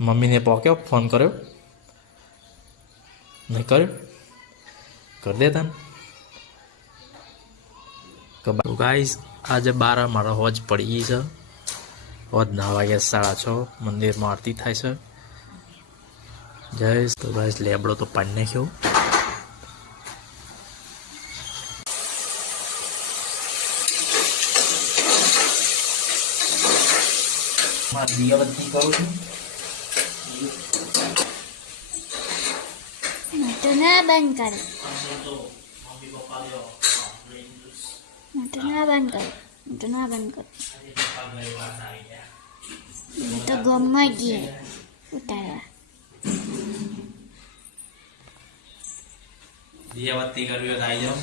મમ્મીને પોક્યો ફોન કર્યો નહીં કર્યો કરી દે તને તો ગાઈસ આજે 12 મારો હોજ પડી ગઈ છે હોજ 9 વાગ્યા 6:30 મંદિરમાં આરતી થાય છે જય તો ગાઈસ લેબડો તો પાડી નાખ્યો દિયાબત્તી કરું છું ના બંધ કર ના બંધ કર ના બંધ કર તો ગમમાં ગયે ઉતારવા દિયાબત્તી કરવી હોય તો આવી જાઓ